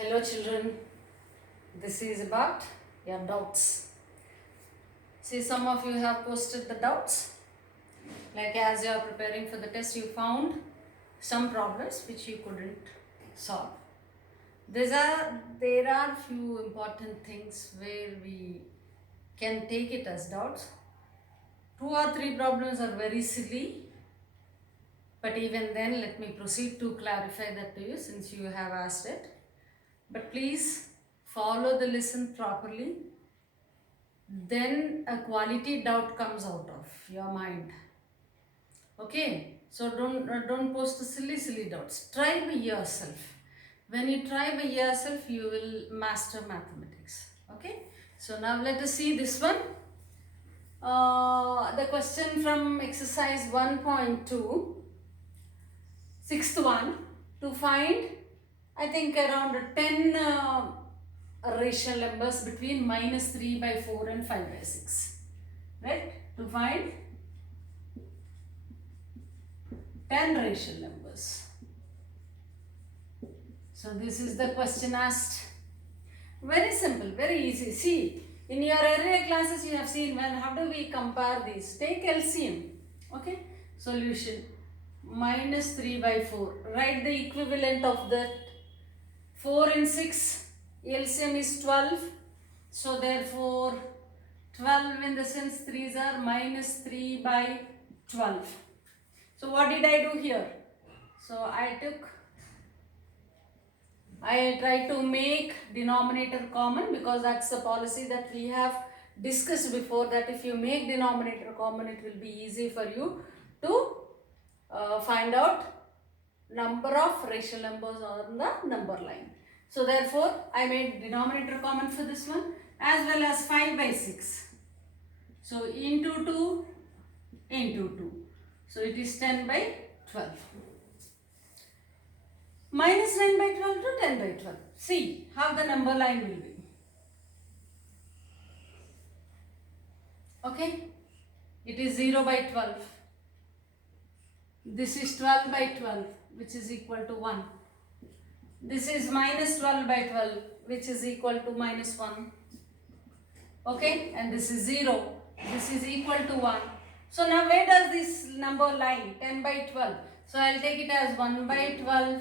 Hello children, this is about your doubts. See, some of you have posted the doubts, like as you are preparing for the test you found some problems which you couldn't solve. There are few important things where we can take it as doubts. 2 or 3 problems are very silly, but even then let me proceed to clarify that to you since you have asked it. But please follow the lesson properly. Then a quality doubt comes out of your mind. Okay, so don't post the silly doubts. Try by yourself. When you try by yourself, you will master mathematics. Okay, so now let us see this one. The question from exercise 1.2, sixth one, to find I think around 10 rational numbers between -3/4 and 5/6. Right? To find 10 rational numbers. So this is the question asked. Very simple, very easy. See, in your earlier classes you have seen how do we compare these. Take LCM. Okay. Solution -3/4. Write the equivalent of that. 4 and 6. LCM is 12. So therefore 12 in the sense 3s are -3/12. So what did I do here? So I tried to make denominator common because that's the policy that we have discussed before, that if you make denominator common it will be easy for you to find out number of rational numbers on the number line. So therefore I made denominator common for this one as well as 5/6. So into 2 into 2. So it is 10/12. -9/12 to 10/12. See how the number line will be. Okay. It is 0/12. This is 12/12, which is equal to 1. This is -12/12, which is equal to -1. Okay, and this is 0. This is equal to 1. So now where does this number lie? 10/12. So I'll take it as 1/12,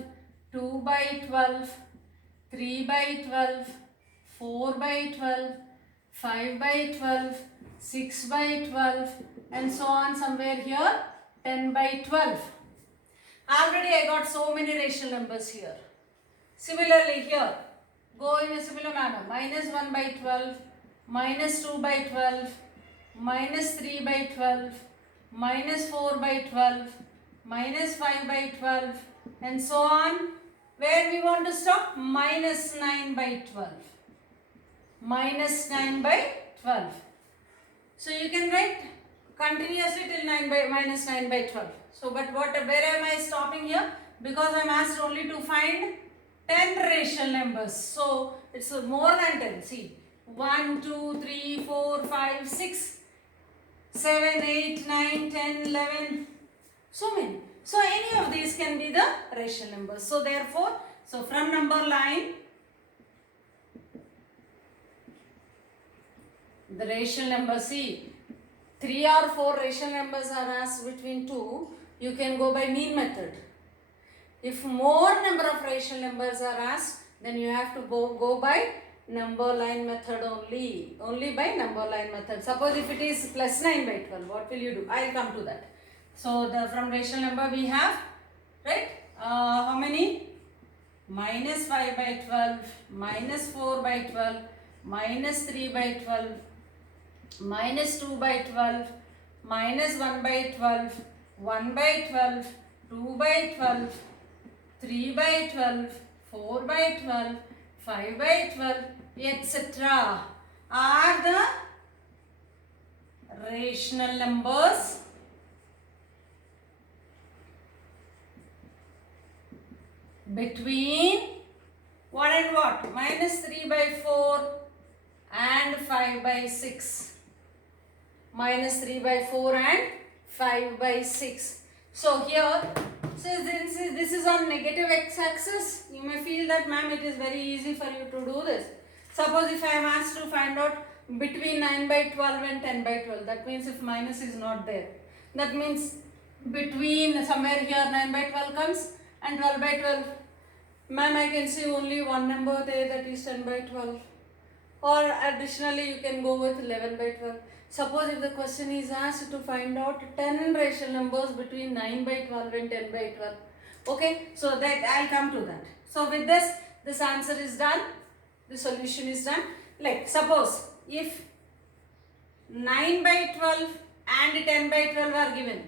2/12, 3/12, 4/12, 5/12, 6/12, and so on somewhere here 10/12. Already I got so many rational numbers here. Similarly here, go in a similar manner. -1/12, -2/12, -3/12, -4/12, -5/12, and so on. Where we want to stop? -9/12. -9/12. So you can write continuously till -9/12. So but where am I stopping here? Because I am asked only to find 10 rational numbers. So it's more than 10. See, 1, 2, 3, 4, 5, 6, 7, 8, 9, 10, 11. So many. So any of these can be the rational numbers. So therefore, from number line, the rational number, see, 3 or 4 rational numbers are asked between 2, you can go by mean method. If more number of rational numbers are asked, then you have to go by number line method only by number line method. Suppose if it is +9/12, what will you do? I'll come to that. So from rational number we have, right, how many? -5/12, -4/12, -3/12, -2/12, -1/12, 1/12, 2/12, 3/12, 4/12, 5/12, etc. are the rational numbers between what and what? -3/4 and 5/6. -3/4 and 5/6. So here, since this this is on negative x-axis, you may feel that ma'am it is very easy for you to do this. Suppose if I am asked to find out between 9 by 12 and 10 by 12, that means if minus is not there, that means between somewhere here 9 by 12 comes and 12 by 12. Ma'am, I can see only one number there, that is 10 by 12. Or additionally you can go with 11 by 12. Suppose if the question is asked to find out 10 rational numbers between 9 by 12 and 10 by 12. Okay, so that I'll come to that. So with this answer is done, the solution is done. Like suppose if 9 by 12 and 10 by 12 are given,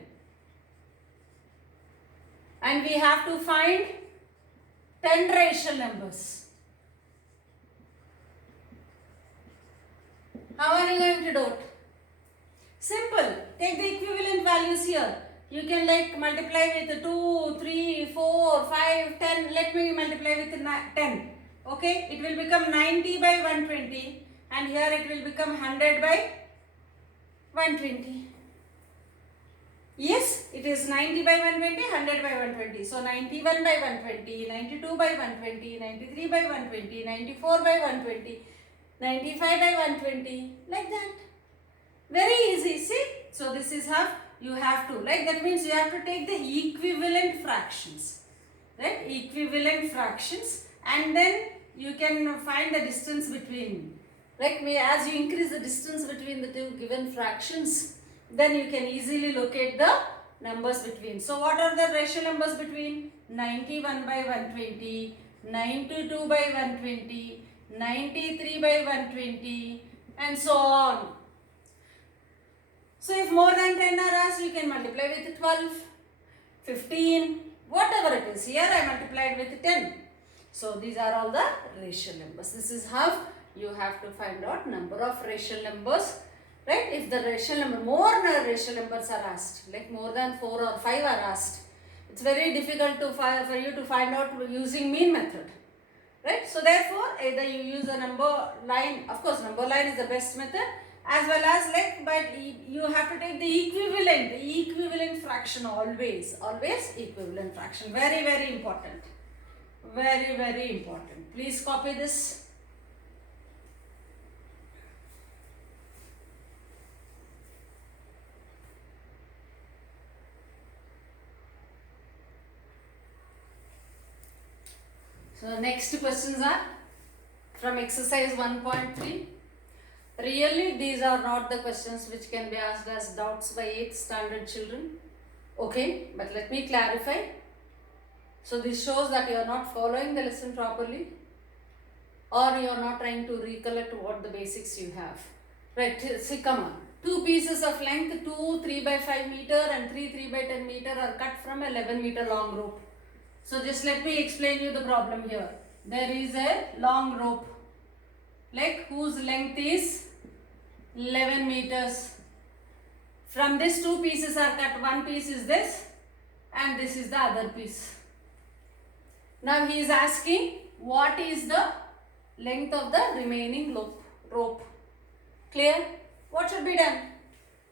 and we have to find 10 rational numbers. How are you going to do it? Simple. Take the equivalent values here. You can like multiply with 2, 3, 4, 5, 10. Let me multiply with 10. Okay. It will become 90 by 120 and here it will become 100 by 120. Yes, it is 90 by 120, 100 by 120. So 91 by 120, 92 by 120, 93 by 120, 94 by 120, 95 by 120, like that. Very easy, see? So this is how you have to, right? That means you have to take the equivalent fractions, right? Equivalent fractions, and then you can find the distance between, right? As you increase the distance between the two given fractions, then you can easily locate the numbers between. So what are the rational numbers between? 91 by 120, 92 by 120, 93 by 120, and so on. So if more than 10 are asked, you can multiply with 12, 15, whatever it is. Here I multiplied with 10. So these are all the rational numbers. This is how you have to find out number of rational numbers. Right? If the rational number, more rational numbers are asked, like more than 4 or 5 are asked, it's very difficult to for you to find out using mean method. Right? So therefore, either you use a number line, of course number line is the best method, as well as like, but you have to take the equivalent fraction always equivalent fraction. Very, very important. Very, very important. Please copy this. So next questions are from exercise 1.3. Really these are not the questions which can be asked as doubts by 8th standard children. Okay, but let me clarify. So this shows that you are not following the lesson properly, or you are not trying to recollect what the basics you have. Right, see, come on. 2 pieces of length, 2 3 by 5 meter and 3 3 by 10 meter are cut from 11 meter long rope. So just let me explain you the problem here. There is a long rope, like whose length is 11 meters. From this 2 pieces are cut. One piece is this and this is the other piece. Now he is asking what is the length of the remaining rope. Clear? What should be done?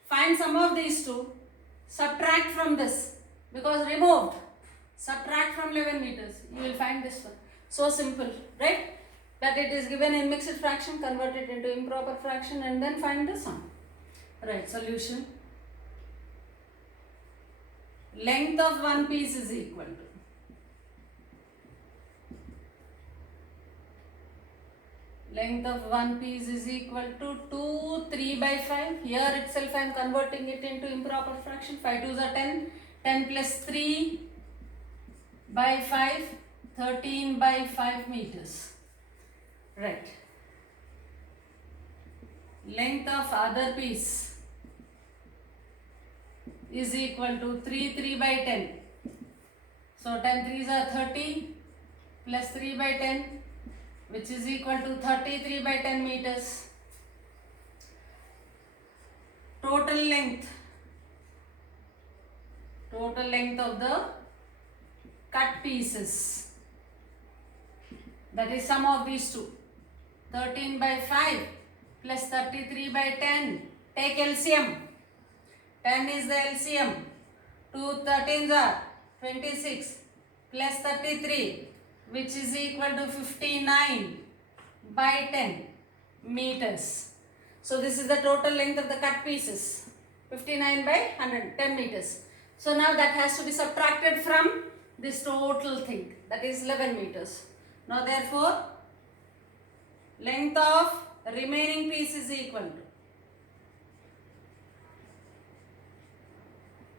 Find sum of these two, subtract from this, because removed. Subtract from 11 meters, you will find this one. So simple, right? That it is given in mixed fraction, convert it into improper fraction and then find the sum. Right, solution. Length of one piece is equal to length of one piece is equal to 2 3 by 5. Here itself I am converting it into improper fraction. 5 2s are 10. 10 plus 3 by 5, 13 by 5 meters. Right. Length of other piece is equal to 3 3 by 10. So 10 3s are 30 plus 3 by 10, which is equal to 33 by 10 meters. Total length of the cut pieces, that is sum of these two, 13 by 5 plus 33 by 10. Take LCM. 10 is the LCM. 2 13s are 26. plus 33, which is equal to 59 by 10 meters. So this is the total length of the cut pieces, 59 by 10 meters. So now that has to be subtracted from this total thing, that is 11 meters. Now therefore, length of remaining piece is equal to,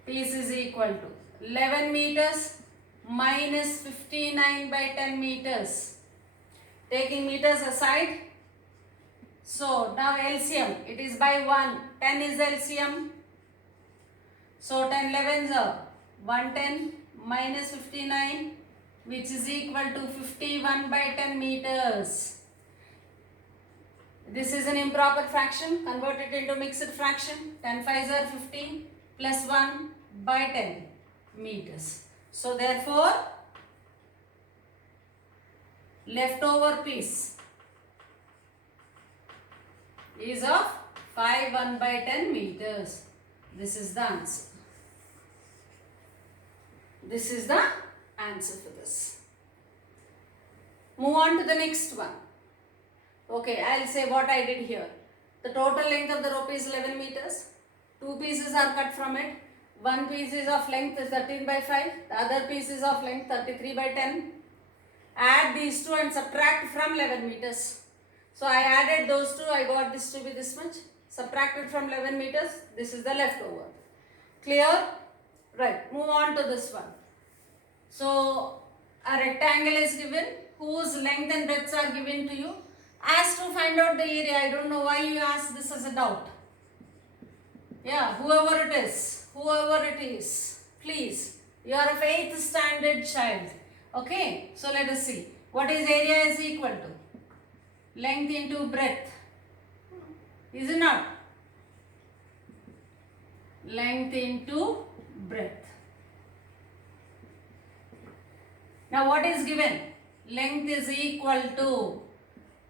piece is equal to 11 meters minus 59 by 10 meters. Taking meters aside, so now LCM, it is by 1, 10 is LCM. So 10 11s are 110 minus 59, which is equal to 51 by 10 meters. This is an improper fraction, convert it into mixed fraction. 10 5s are 15 plus 1 by 10 meters. So therefore, leftover piece is of 5 1 by 10 meters. This is the answer. This is the answer for this. Move on to the next one. Okay, I'll say what I did here. The total length of the rope is 11 meters. Two pieces are cut from it. One piece is of length 13 by 5. The other piece is of length 33 by 10. Add these two and subtract from 11 meters. So I added those two. I got this to be this much. Subtracted from 11 meters. This is the leftover. Clear? Right. Move on to this one. So a rectangle is given whose length and breadths are given to you. Ask to find out the area. I don't know why you ask this as a doubt. Yeah, whoever it is, please. You are a 8th standard child. Okay, so let us see. What is area is equal to? Length into breadth. Is it not? Length into breadth. Now what is given? Length is equal to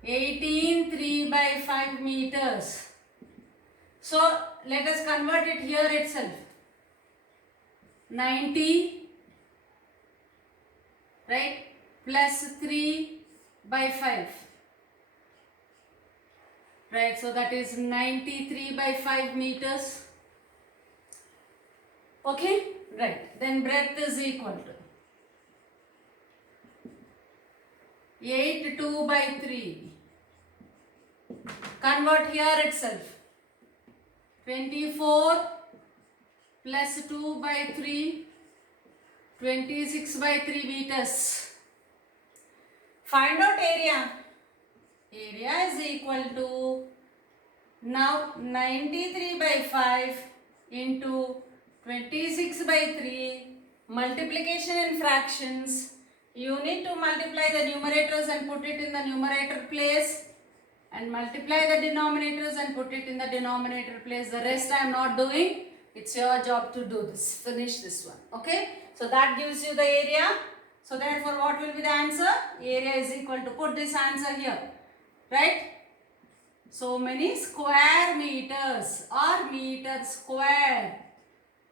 18 3 by 5 meters. So let us convert it here itself. 90, right, plus 3 by 5. Right, so that is 93 by 5 meters. Okay, right. Then breadth is equal to 8 2 by 3. Convert here itself. 24 plus 2 by 3. 26 by 3 meters. Find out area. Area is equal to, now 93 by 5 into 26 by 3, multiplication in fractions. You need to multiply the numerators and put it in the numerator place, and multiply the denominators and put it in the denominator place. The rest I am not doing. It's your job to do this. Finish this one. Okay. So that gives you the area. So therefore what will be the answer? Area is equal to, put this answer here. Right? So many square meters or meter square.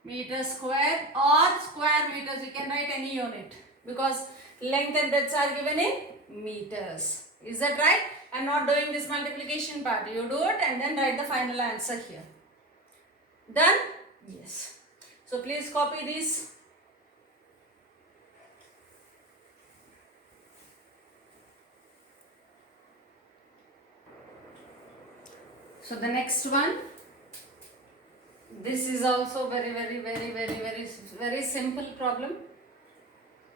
Meter square or square meters. You can write any unit because length and breadths are given in meters. Is that right? I am not doing this multiplication part. You do it and then write the final answer here. Done? Yes. So please copy this. So the next one, this is also very simple problem.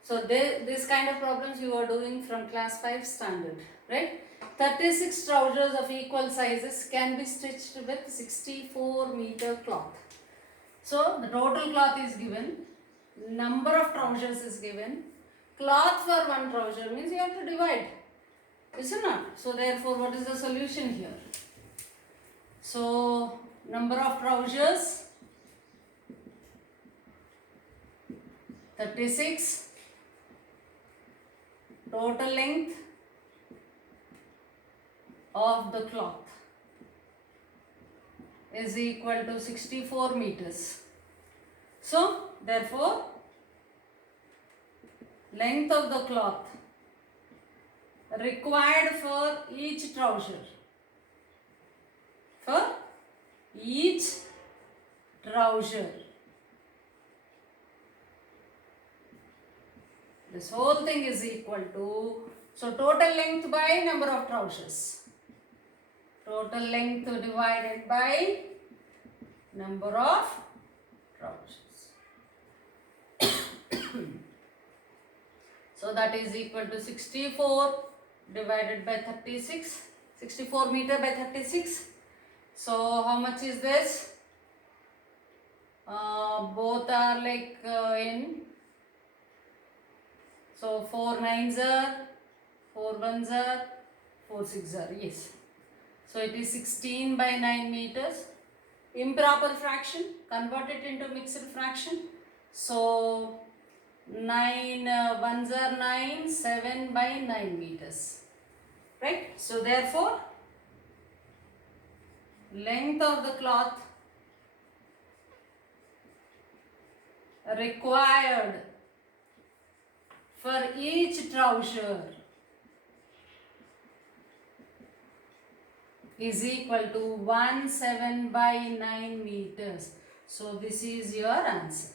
So this kind of problems you are doing from class 5 standard, right? 36 trousers of equal sizes can be stitched with 64 meter cloth. So the total cloth is given, number of trousers is given, cloth for one trouser means you have to divide, is it not? So therefore what is the solution here? So number of trousers 36, total length of the cloth is equal to 64 meters. So therefore length of the cloth required for each trouser. For each trouser. This whole thing is equal to, so total length by number of trousers. Total length divided by number of trousers. So that is equal to 64 divided by 36. 64 meter by 36. So how much is this? Both are like in, so 4 nines are, 4 ones are, 4 six are, yes. So it is 16 by 9 meters. Improper fraction, convert it into mixed fraction. So 9 ones are 9, 7 by 9 meters. Right? So therefore, length of the cloth required for each trouser is equal to 17 by 9 meters. So this is your answer.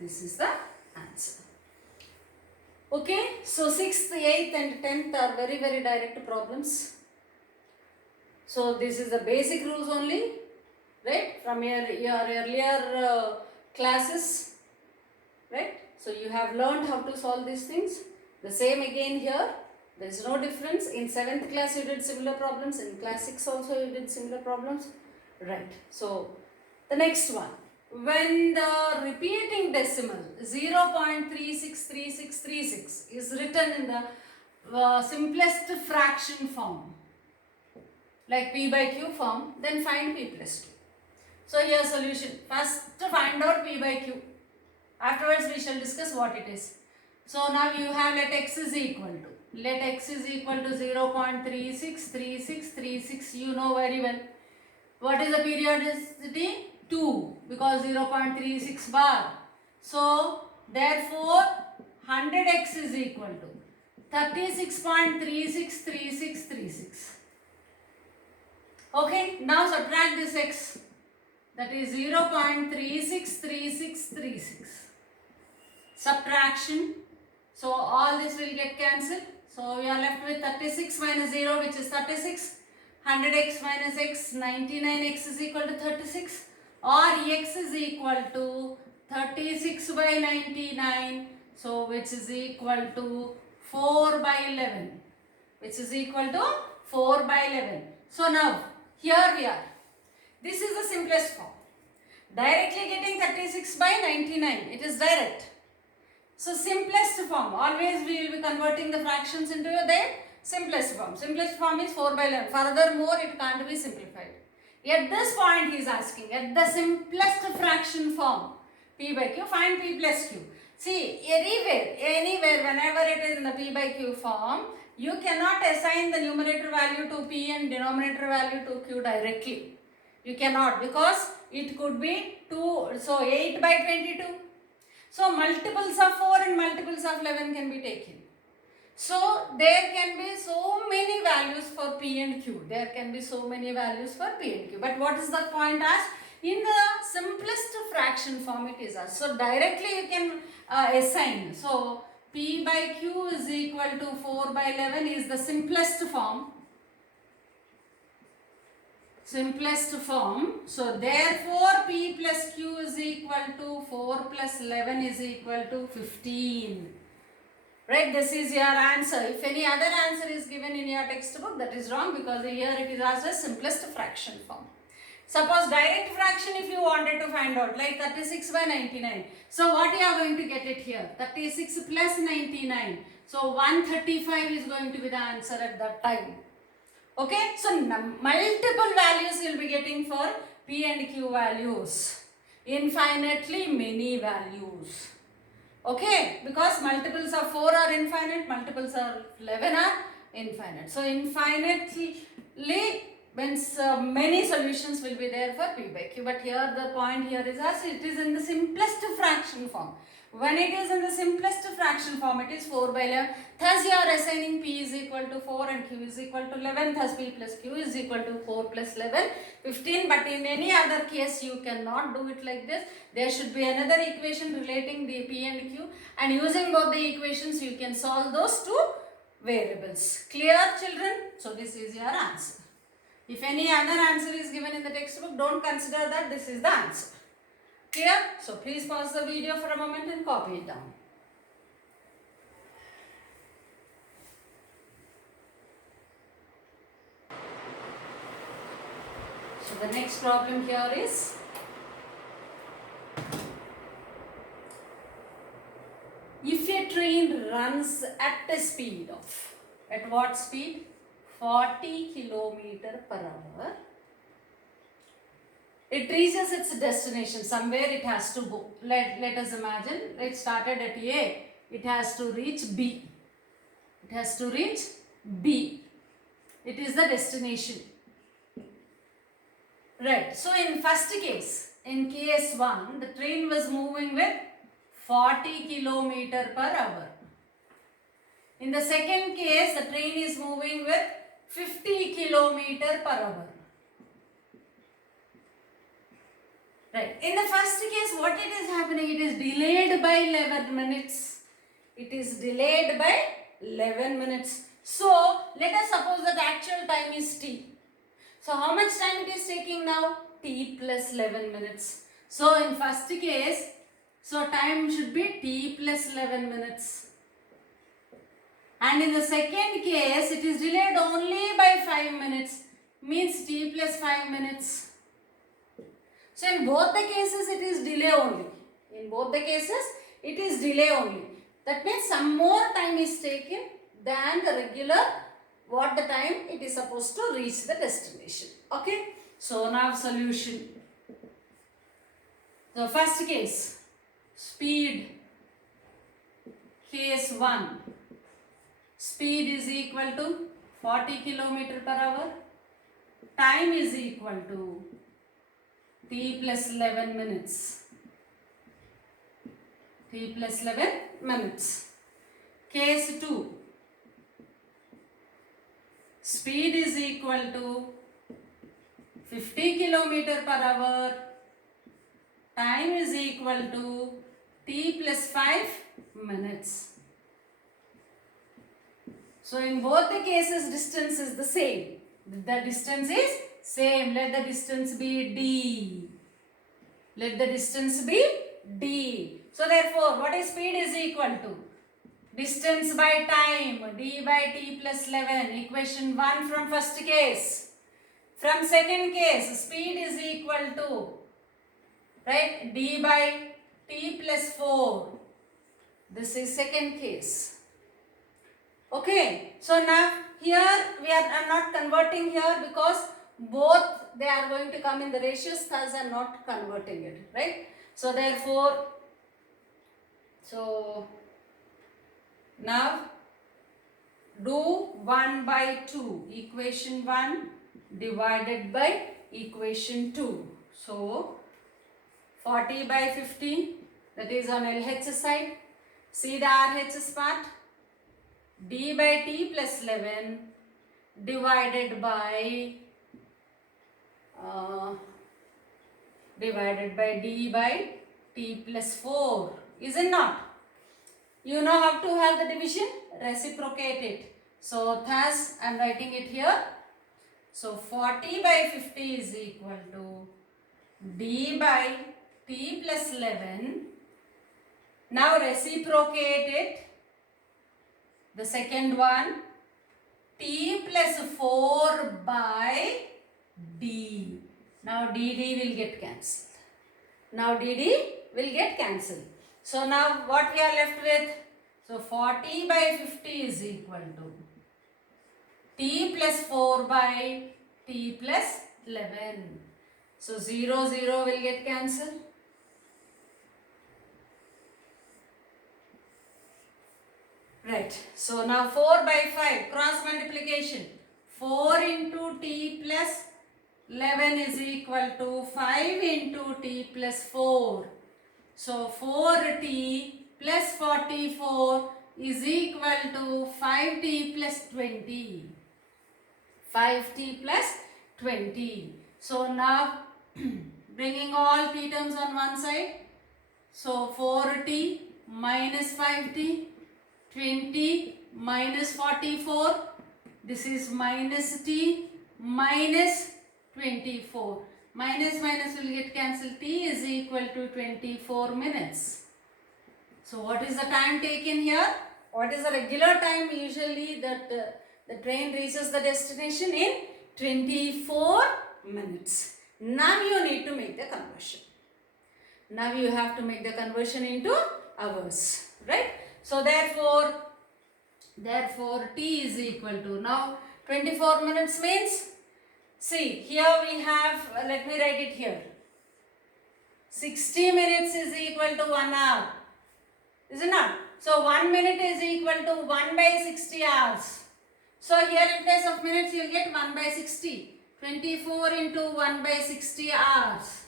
This is the answer. Okay, so 6th, 8th and 10th are very direct problems. So this is the basic rules only, right, from your earlier classes, right. So you have learned how to solve these things. The same again here. There is no difference. In 7th class you did similar problems. In class 6 also you did similar problems. Right. So the next one. When the repeating decimal 0.363636 is written in the simplest fraction form, like P by Q form, then find P plus Q. So here solution. First find out P by Q. Afterwards we shall discuss what it is. So now you have let x is equal to. Let x is equal to 0.363636. You know very well. What is the periodicity? 2, because 0.36 bar. So therefore 100x is equal to 36.363636. Okay, now subtract this x. That is 0.363636. Subtraction. So all this will get cancelled. So we are left with 36 minus 0, which is 36. 100x minus x, 99x is equal to 36. Or x is equal to 36 by 99. So which is equal to 4 by 11. Which is equal to 4 by 11. So now, here we are. This is the simplest form. Directly getting 36 by 99. It is direct. So simplest form. Always we will be converting the fractions into their simplest form. Simplest form is 4 by 11. Furthermore, it can't be simplified. At this point he is asking, at the simplest fraction form, P by Q, find P plus Q. See, anywhere, whenever it is in the P by Q form, you cannot assign the numerator value to P and denominator value to Q directly. You cannot, because it could be 2, so 8 by 22. So multiples of 4 and multiples of 11 can be taken. So there can be so many values for P and Q. There can be so many values for P and Q. But what is the point as? In the simplest fraction form it is as. So directly you can assign. So P by Q is equal to 4 by 11 is the simplest form. Simplest form. So therefore P plus Q is equal to 4 plus 11 is equal to 15. Right, this is your answer. If any other answer is given in your textbook, that is wrong, because here it is as a simplest fraction form. Suppose direct fraction if you wanted to find out, like 36 by 99. So what you are going to get it here? 36 plus 99. So 135 is going to be the answer at that time. Okay, so multiple values you will be getting for P and Q values. Infinitely many values. Okay, because multiples of 4 are infinite, multiples of 11 are infinite. So infinitely means many solutions will be there for P by Q. But here the point here is as it is in the simplest fraction form. When it is in the simplest fraction form, it is 4 by 11. Thus, you are assigning P is equal to 4 and Q is equal to 11. Thus, P plus Q is equal to 4 plus 11, 15. But in any other case, you cannot do it like this. There should be another equation relating the P and Q. And using both the equations, you can solve those two variables. Clear, children? So, this is your answer. If any other answer is given in the textbook, don't consider that this is the answer. Clear? So please pause the video for a moment and copy it down. So the next problem here is if a train runs at a speed of, at what speed? 40 km per hour. It reaches its destination. Somewhere it has to go. Let us imagine it started at A. It has to reach B. It has to reach B. It is the destination. Right. So in first case, in case 1, the train was moving with 40 km per hour. In the second case, the train is moving with 50 km per hour. Right. In the first case, what it is happening? It is delayed by 11 minutes. It is delayed by 11 minutes. So, let us suppose that actual time is t. So, how much time it is taking now? T plus 11 minutes. So, in first case, so time should be t plus 11 minutes. And in the second case, it is delayed only by 5 minutes. Means t plus 5 minutes. So in both the cases it is delay only. In both the cases it is delay only. That means some more time is taken than the regular what the time it is supposed to reach the destination. Okay. So now solution. The first case, speed, case 1, speed is equal to 40 km per hour. Time is equal to t plus 11 minutes. T plus 11 minutes. Case 2. Speed is equal to 50 km per hour. Time is equal to t plus 5 minutes. So in both the cases distance is the same. The distance is same. Let the distance be d. Let the distance be d. So therefore, what is speed is equal to? Distance by time, d by t plus 11. Equation 1 from first case. From second case, speed is equal to, right, d by t plus 4. This is second case. Okay. So now here we are not converting here because both they are going to come in the ratios, thus I am not converting it, right? So therefore, so now do 1 by 2, equation 1 divided by equation 2. So 40 by 50, that is on LHS side. See the RHS part. D by t plus 11 divided by d by t plus 4. Is it not? You know how to have the division? Reciprocate it. So thus I am writing it here. So 40 by 50 is equal to d by t plus 11. Now reciprocate it. The second one, t plus 4 by d. Now dd will get cancelled. Now dd will get cancelled. So now what we are left with? So 40 by 50 is equal to t plus 4 by t plus 11. So 0, 0 will get cancelled. Right. So now 4 by 5 cross multiplication. 4 into t plus 11 is equal to 5 into t plus 4. So 4t plus 44 is equal to 5t plus 20. 5t plus 20. So now bringing all t terms on one side. So 4t minus 5t, 20 minus 44. This is minus t minus 24. Minus minus will get cancelled. T is equal to 24 minutes. So what is the time taken here? What is the regular time usually that the train reaches the destination? In 24 minutes. Now you need to make the conversion. Now you have to make the conversion into hours, right? So therefore t is equal to, now 24 minutes means, see here we have, let me write it here. 60 minutes is equal to 1 hour. Is it not? So 1 minute is equal to 1 by 60 hours. So here in place of minutes you will get 1 by 60. 24 into 1 by 60 hours.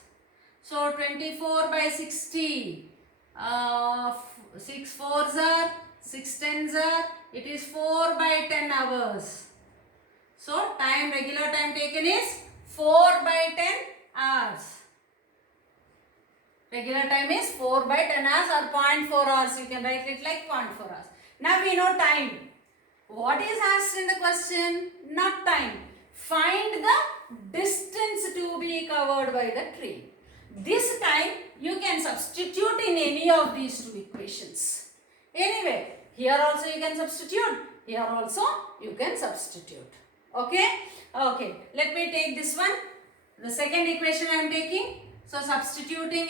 So 24 by 60. 6 4s are, 6 10s are, it is 4 by 10 hours. So time, regular time taken is 4 by 10 hours. Regular time is 4 by 10 hours or 0.4 hours. You can write it like 0.4 hours. Now we know time. What is asked in the question? Not time. Find the distance to be covered by the train. This time you can substitute in any of these two equations. Anyway, here also you can substitute. Here also you can substitute. Okay? Okay. Let me take this one. The second equation I am taking. So substituting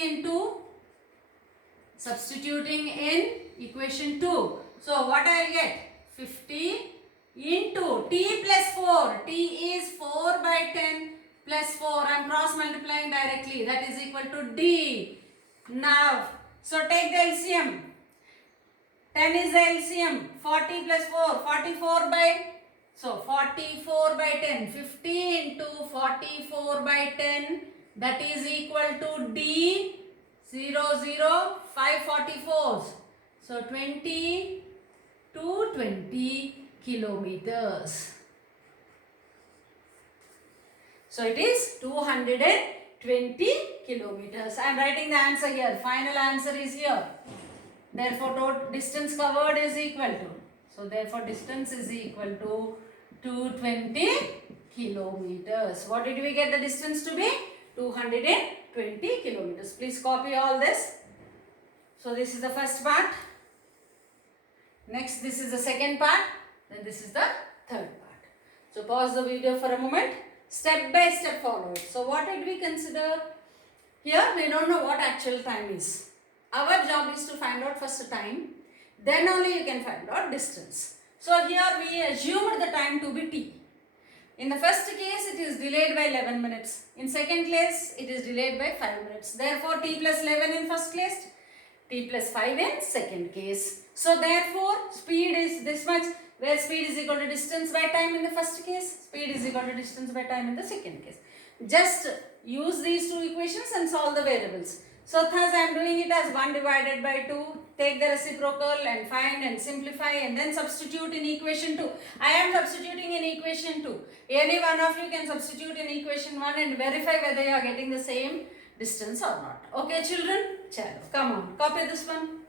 in equation 2. So what I will get? 50 into t plus 4. T is 4 by 10 plus 4. I am cross multiplying directly. That is equal to d. Now, so take the LCM. 10 is the LCM. 40 plus 4. 44 by, so 44 by 10. 50 into 44 by 10. That is equal to D 0 0 544s. So 20 to 20 kilometers. So it is 220 kilometers. I am writing the answer here. Final answer is here. Therefore total distance covered is equal to. So therefore distance is equal to 220 kilometers. What did we get the distance to be? 220 kilometers. Please copy all this. So this is the first part. Next this is the second part. Then this is the third part. So pause the video for a moment. Step by step follow it. So what did we consider? Here we don't know what actual time is. Our job is to find out first time. Then only you can find out distance. So here we assumed the time to be t. In the first case, it is delayed by 11 minutes. In second case, it is delayed by 5 minutes. Therefore, t plus 11 in first case, t plus 5 in second case. So, therefore, speed is this much, where speed is equal to distance by time in the first case, speed is equal to distance by time in the second case. Just use these two equations and solve the variables. So, thus I am doing it as 1 divided by 2. Take the reciprocal and find and simplify and then substitute in equation 2. I am substituting in equation 2. Any one of you can substitute in equation 1 and verify whether you are getting the same distance or not. Okay, children? Chalo, come on, copy this one.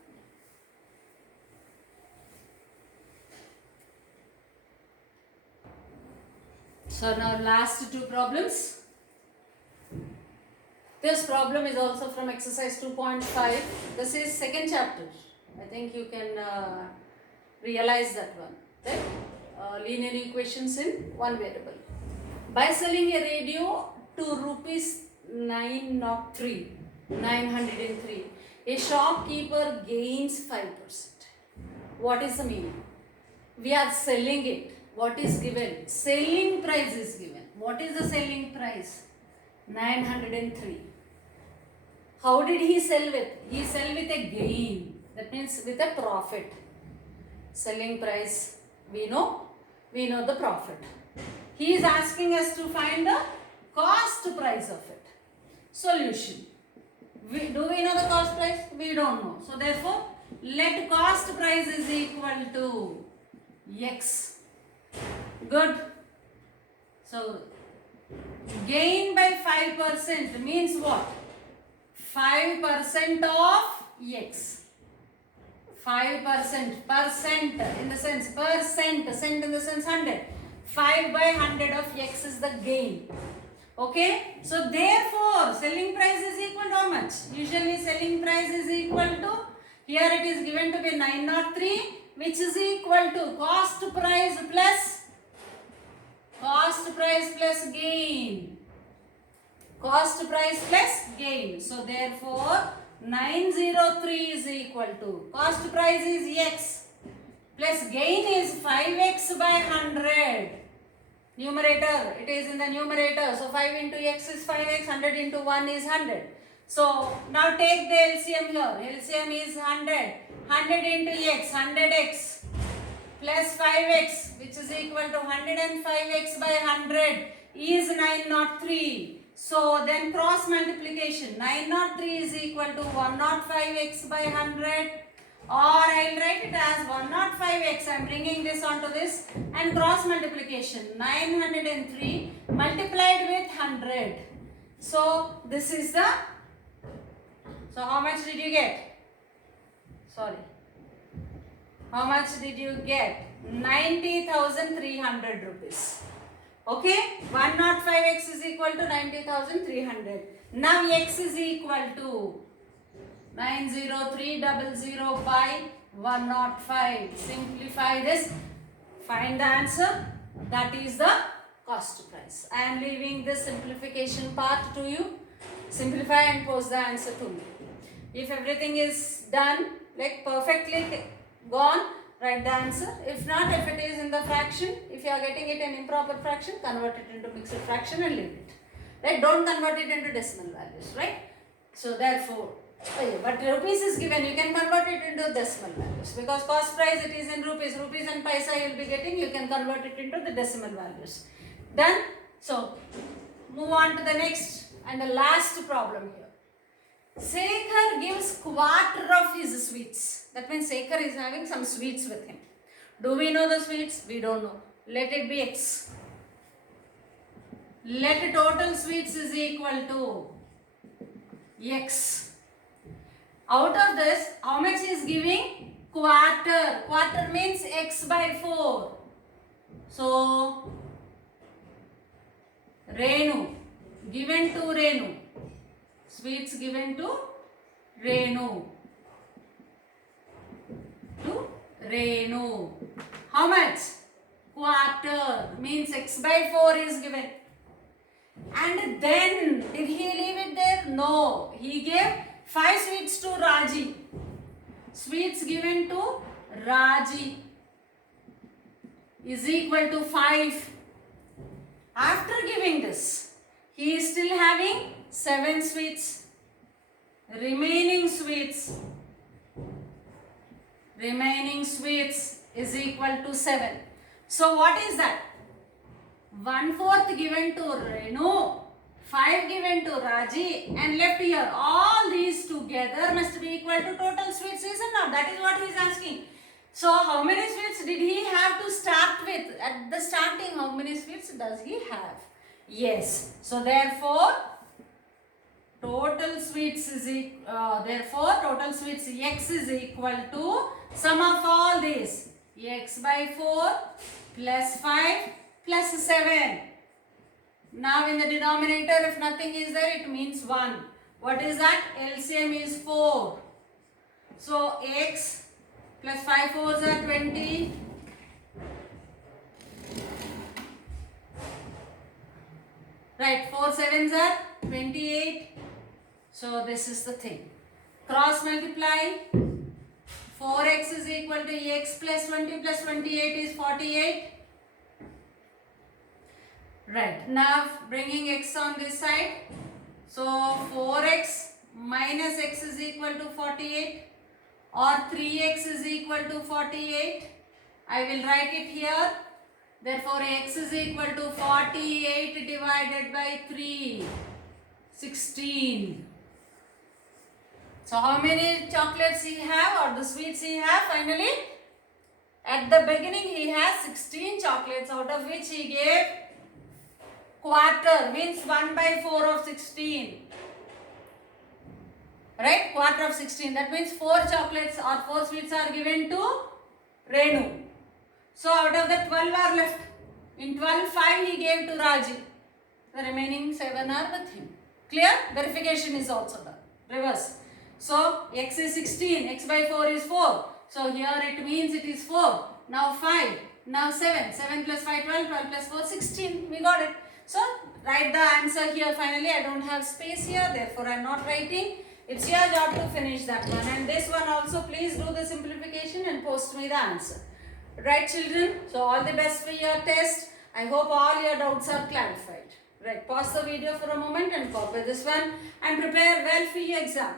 So now last two problems. This problem is also from exercise 2.5. This is second chapter. I think you can realize that one. Right? Linear equations in one variable. By selling a radio to rupees 903, a shopkeeper gains 5%. What is the meaning? We are selling it. What is given? Selling price is given. What is the selling price? 903. How did he sell with? He sell with a gain. That means with a profit. Selling price, we know the profit. He is asking us to find the cost price of it. Solution. Do we know the cost price? We don't know. So therefore, let cost price is equal to x. Good. So gain by 5% means what? 5% of x. 5% percent in the sense percent, cent in the sense 100. 5 by 100 of x is the gain. Okay, so therefore selling price is equal to how much? Usually selling price is equal to, here it is given to be 903, which is equal to cost price plus gain. Cost price plus gain. So therefore 903 is equal to, cost price is x plus gain is 5x by 100. Numerator, it is in the numerator. So 5 into x is 5x, 100 into 1 is 100. So now take the LCM here. LCM is 100. 100 into x, 100x plus 5x, which is equal to 105x by 100 is 903. So then cross multiplication. 903 is equal to 105x by 100. Or I will write it as 105x, I am bringing this onto this, and cross multiplication 903 multiplied with 100. So this is the, so how much did you get? Sorry. How much did you get? 90,300 rupees. Okay, 105x is equal to 90,300. Now x is equal to 90300 by 105. Simplify this. Find the answer. That is the cost price. I am leaving this simplification part to you. Simplify and post the answer to me. If everything is done, like perfectly gone, write the answer. If not, if it is in the fraction, if you are getting it in improper fraction, convert it into mixed fraction and leave it. Right? Don't convert it into decimal values. Right? So therefore, but rupees is given, you can convert it into decimal values, because cost price it is in rupees and paisa you will be getting, you can convert it into the decimal values. Done? So move on to the next and the last problem here. Sekhar gives quarter of his sweets. That means Sekhar is having some sweets with him. Do we know the sweets? We don't know. Let it be x. Let total sweets is equal to x. Out of this, how much is giving? Quarter. Quarter means x by 4. So, Renu. Given to Renu. Sweets given to Renu. To Renu. How much? Quarter. Means x by 4 is given. And then, did he leave it there? No. He gave 5 sweets to Raji. Sweets given to Raji is equal to 5. After giving this, he is still having 7 sweets. Remaining sweets is equal to 7. So what is that? 1/4 given to Renu, 5 given to Raji, and left here. All these together must be equal to total sweets, is it not? That is what he is asking. So how many sweets did he have to start with? At the starting, how many sweets does he have? Yes. So therefore, total sweets is total sweets x is equal to sum of all these. X by 4 plus 5 plus 7. Now in the denominator, if nothing is there, it means 1. What is that? LCM is 4. So x plus 5 4s are 20. Right, 4 7s are 28. So this is the thing. Cross multiply. 4x is equal to x plus 20 plus 28 is 48. Right, now bringing x on this side. So 4x minus x is equal to 48, or 3x is equal to 48. I will write it here. Therefore x is equal to 48 divided by 3, 16. So how many chocolates he have or the sweets he have finally? At the beginning he has 16 chocolates, out of which he gave quarter, means 1 by 4 of 16. Right? Quarter of 16. That means 4 chocolates or 4 sweets are given to Renu. So out of the 12 are left. In 12, 5 he gave to Raji. The remaining 7 are with him. Clear? Verification is also done. Reverse. So x is 16. X by 4 is 4. So here it means it is 4. Now 5. Now 7. 7 plus 5, 12. 12 plus 4, 16. We got it. So write the answer here finally. I don't have space here. Therefore I am not writing. It's your job to finish that one. And this one also, please do the simplification and post me the answer. Right, children? So all the best for your test. I hope all your doubts are clarified. Right, pause the video for a moment and copy this one and prepare well for your exam.